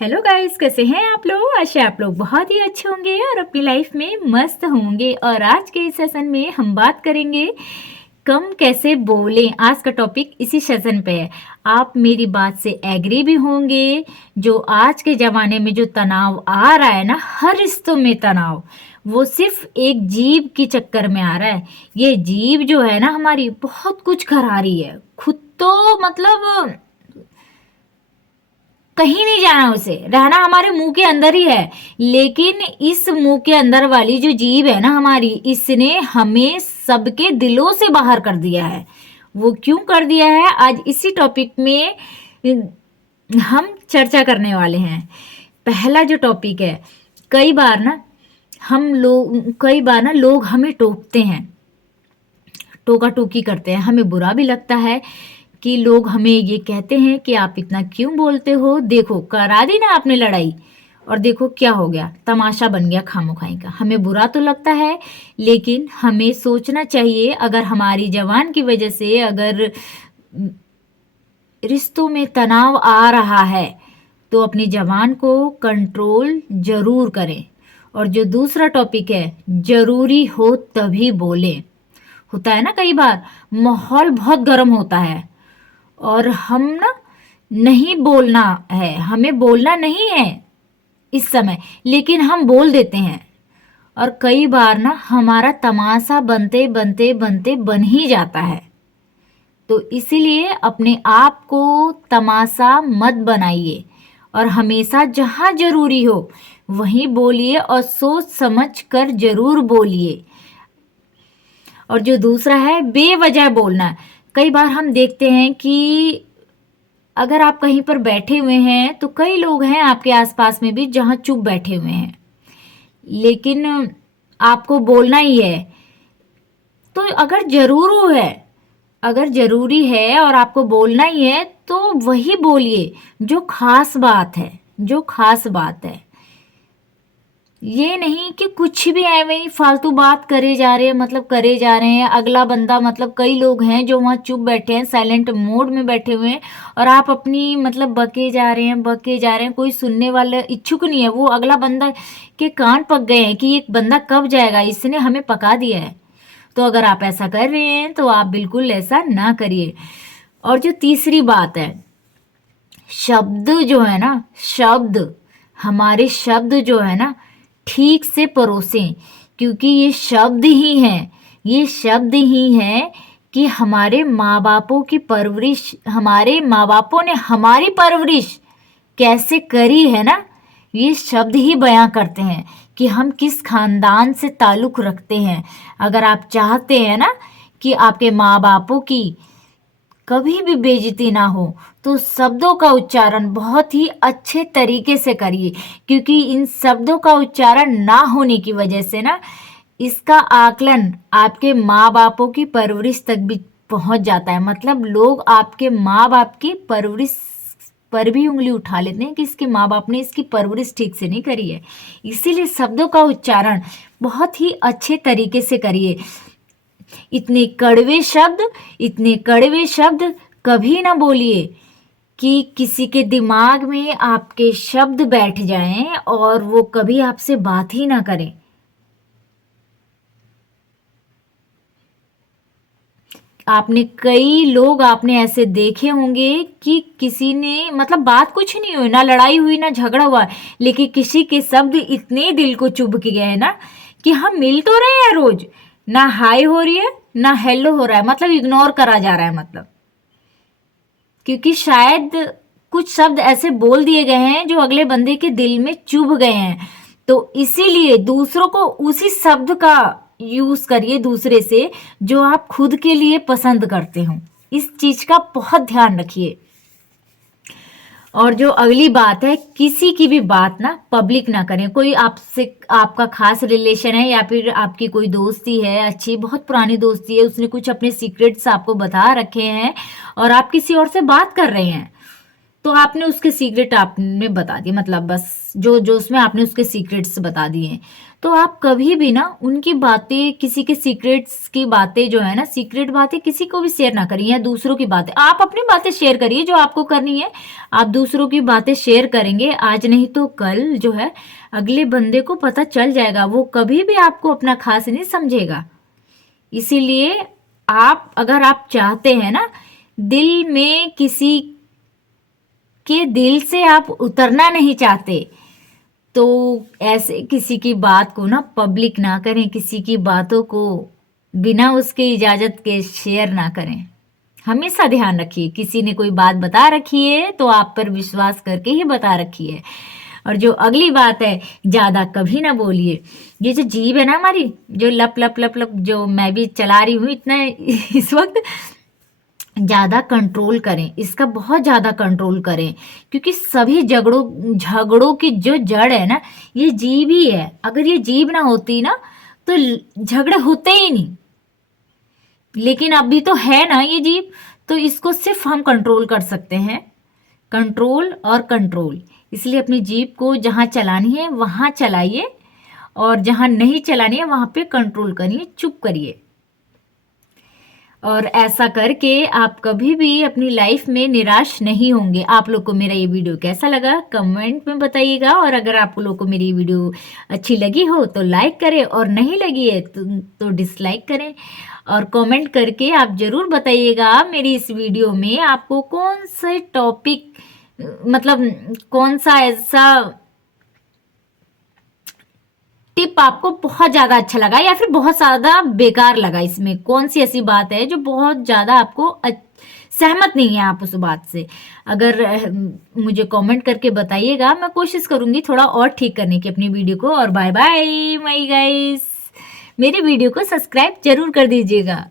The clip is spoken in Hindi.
हेलो गाइस, कैसे हैं आप लोग। आशा आप लोग बहुत ही अच्छे होंगे और अपनी लाइफ में मस्त होंगे। और आज के इस सेशन में हम बात करेंगे कम कैसे बोलें। आज का टॉपिक इसी सेशन पे है। आप मेरी बात से एग्री भी होंगे। जो आज के ज़माने में जो तनाव आ रहा है ना, हर रिश्तों में तनाव, वो सिर्फ एक जीभ के चक्कर में आ रहा है। ये जीभ जो है ना हमारी, बहुत कुछ करा रही है। खुद तो मतलब कहीं नहीं जाना, उसे रहना हमारे मुंह के अंदर ही है। लेकिन इस मुंह के अंदर वाली जो जीभ है ना हमारी, इसने हमें सबके दिलों से बाहर कर दिया है। वो क्यों कर दिया है, आज इसी टॉपिक में हम चर्चा करने वाले हैं। पहला जो टॉपिक है, कई बार ना लोग हमें टोकते हैं, टोका टोकी करते हैं। हमें बुरा भी लगता है कि लोग हमें ये कहते हैं कि आप इतना क्यों बोलते हो, देखो करा दी ना आपने लड़ाई, और देखो क्या हो गया, तमाशा बन गया खामोखाई का। हमें बुरा तो लगता है, लेकिन हमें सोचना चाहिए, अगर हमारी जवान की वजह से अगर रिश्तों में तनाव आ रहा है तो अपनी जवान को कंट्रोल जरूर करें। और जो दूसरा टॉपिक है, जरूरी हो तभी बोलें। होता है ना कई बार माहौल बहुत गर्म होता है और हम ना नहीं बोलना है, हमें बोलना नहीं है इस समय, लेकिन हम बोल देते हैं। और कई बार ना हमारा तमाशा बनते बनते बनते बन ही जाता है। तो इसीलिए अपने आप को तमाशा मत बनाइए और हमेशा जहाँ जरूरी हो वहीं बोलिए और सोच समझ कर जरूर बोलिए। और जो दूसरा है, बेवजह बोलना। कई बार हम देखते हैं कि अगर आप कहीं पर बैठे हुए हैं तो कई लोग हैं आपके आसपास में भी जहां चुप बैठे हुए हैं, लेकिन आपको बोलना ही है। तो अगर जरूरी है और आपको बोलना ही है तो वही बोलिए जो खास बात है, जो खास बात है। ये नहीं कि कुछ भी है वही फालतू बात करे जा रहे हैं, मतलब करे जा रहे हैं। अगला बंदा, मतलब कई लोग हैं जो वहां चुप बैठे हैं, साइलेंट मोड में बैठे हुए हैं, और आप अपनी मतलब बके जा रहे हैं, बके जा रहे हैं। कोई सुनने वाला इच्छुक नहीं है, वो अगला बंदा के कान पक गए हैं कि एक बंदा कब जाएगा, इसने हमें पका दिया है। तो अगर आप ऐसा कर रहे हैं तो आप बिल्कुल ऐसा ना करिए। और जो तीसरी बात है, शब्द जो है ना, हमारे शब्द जो है ना, ठीक से परोसें। क्योंकि ये शब्द ही हैं कि हमारे माँ बापों ने हमारी परवरिश कैसे करी है ना, ये शब्द ही बयां करते हैं कि हम किस खानदान से ताल्लुक रखते हैं। अगर आप चाहते हैं ना कि आपके माँ बापों की कभी भी बेइज्जती ना हो, तो शब्दों का उच्चारण बहुत ही अच्छे तरीके से करिए। क्योंकि इन शब्दों का उच्चारण ना होने की वजह से ना, इसका आकलन आपके माँ बापों की परवरिश तक भी पहुंच जाता है। मतलब लोग आपके माँ बाप की परवरिश पर भी उंगली उठा लेते हैं कि इसके माँ बाप ने इसकी परवरिश ठीक से नहीं करी है। इसीलिए शब्दों का उच्चारण बहुत ही अच्छे तरीके से करिए। इतने कड़वे शब्द कभी ना बोलिए कि किसी के दिमाग में आपके शब्द बैठ जाएं और वो कभी आपसे बात ही ना करें। कई लोग आपने ऐसे देखे होंगे कि किसी ने मतलब बात कुछ नहीं हुई, ना लड़ाई हुई ना झगड़ा हुआ, लेकिन किसी के शब्द इतने दिल को चुभ के गए ना कि हम मिल तो रहे हैं रोज, ना हाय हो रही है ना हेलो हो रहा है, मतलब इग्नोर करा जा रहा है। मतलब क्योंकि शायद कुछ शब्द ऐसे बोल दिए गए हैं जो अगले बंदे के दिल में चुभ गए हैं। तो इसीलिए दूसरों को उसी शब्द का यूज करिए दूसरे से जो आप खुद के लिए पसंद करते हो। इस चीज का बहुत ध्यान रखिए। और जो अगली बात है, किसी की भी बात ना पब्लिक ना करें। कोई आपसे आपका खास रिलेशन है या फिर आपकी कोई दोस्ती है, अच्छी बहुत पुरानी दोस्ती है, उसने कुछ अपने सीक्रेट्स आपको बता रखे हैं और आप किसी और से बात कर रहे हैं, तो आपने उसके सीक्रेट आपने बता दिए, मतलब बस जो जो उसमें आपने उसके सीक्रेट्स बता दिए हैं। तो आप कभी भी ना उनकी बातें, किसी के सीक्रेट्स की बातें जो है ना, सीक्रेट बातें किसी को भी शेयर ना करिए, या दूसरों की बातें। आप अपनी बातें शेयर करिए जो आपको करनी है, आप दूसरों की बातें शेयर करेंगे आज नहीं तो कल जो है अगले बंदे को पता चल जाएगा, वो कभी भी आपको अपना खास नहीं समझेगा। इसीलिए आप, अगर आप चाहते हैं ना दिल में किसी के दिल से आप उतरना नहीं चाहते, तो ऐसे किसी की बात को ना पब्लिक ना करें, किसी की बातों को बिना उसके इजाजत के शेयर ना करें। हमेशा ध्यान रखिए, किसी ने कोई बात बता रखी है तो आप पर विश्वास करके ही बता रखी है। और जो अगली बात है, ज्यादा कभी ना बोलिए। ये जो जीभ है ना हमारी, जो लप लप लप लप जो मैं भी चला रही हूँ इतना इस वक्त, ज्यादा कंट्रोल करें, इसका बहुत ज्यादा कंट्रोल करें, क्योंकि सभी झगड़ों की जो जड़ है ना, ये जीभ ही है। अगर ये जीभ ना होती ना तो झगड़े होते ही नहीं, लेकिन अभी तो है ना ये जीभ, तो इसको सिर्फ हम कंट्रोल कर सकते हैं, कंट्रोल और कंट्रोल। इसलिए अपनी जीभ को जहां चलानी है वहां चलाइए, और जहां नहीं चलानी है वहां पे कंट्रोल करिए, चुप करिए। और ऐसा करके आप कभी भी अपनी लाइफ में निराश नहीं होंगे। आप लोग को मेरा ये वीडियो कैसा लगा कमेंट में बताइएगा, और अगर आप लोग को मेरी वीडियो अच्छी लगी हो तो लाइक करें, और नहीं लगी है तो डिसलाइक करें। और कमेंट करके आप जरूर बताइएगा मेरी इस वीडियो में आपको कौन से टॉपिक, मतलब कौन सा ऐसा टिप आपको बहुत ज्यादा अच्छा लगा, या फिर बहुत ज्यादा बेकार लगा। इसमें कौन सी ऐसी बात है जो बहुत ज्यादा आपको सहमत नहीं है आप उस बात से। अगर मुझे कमेंट करके बताइएगा, मैं कोशिश करूंगी थोड़ा और ठीक करने की अपनी वीडियो को। और बाय बाय माय गाइस, मेरी वीडियो को सब्सक्राइब जरूर कर दीजिएगा।